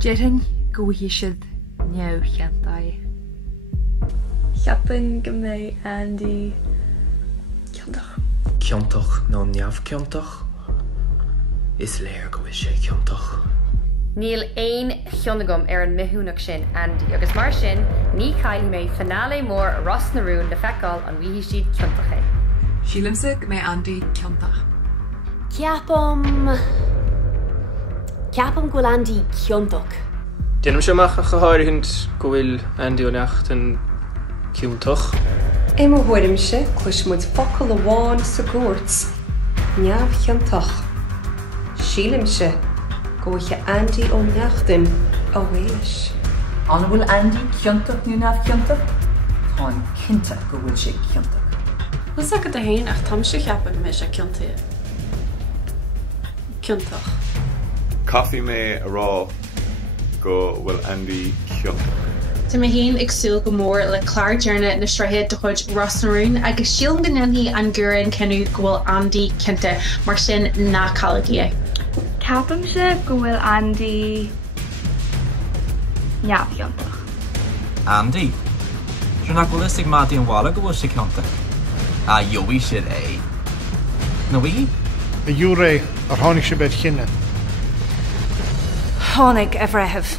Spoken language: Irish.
Jeting go bhí siad neamhchiontach. Ceapan go mbeidh Andy ciontach. Ciontach nó neamhchiontach? Is léir go bhfuil sé ciontach. Níl éon cionagam an mithúnach sin Andy, agus mar sin ní caill mé finale mór a ras na rún le feicáil an bhí siad ciontach é. Sílimsa go mbeidh Andy ciontach. Ceapam go bhfuil Andy ciontach. Déanam sé amach a chathirithint go bhfuil Andy ó neacht an ciontach. Éime bhuairimse chuis muid focail amháin sa gúirt. Neamhchiontach. Sílimse go bhfuil Andy ó neachtain a bhéis. An bhfuil Andy ciontach nó neamhchiontach? Táim cinnte go bhfuil sé ciontach. Was go a hain ach tam sé ceapan go mé sé ciontaí. Ciontach. Caithfí mé a rá go bhfuil Andy ciontach. Tá mé haon ag súil go mór le clár dearna na straithe do chuid Rossnarún agus síl go nanaí an gcuireann cenú go bhfuil Andy cinnte mar sin ná cálaí. Ceapam se go bhfuil Andy neamhchiontach. Andy? Dúir nach bhfuil istigh mádí an bhála go bhfuil sé ciontach. A dheobhí siad é. Na bhí? A dúré ar tháinig sé beid chinne. Tháinig a bhreithimh.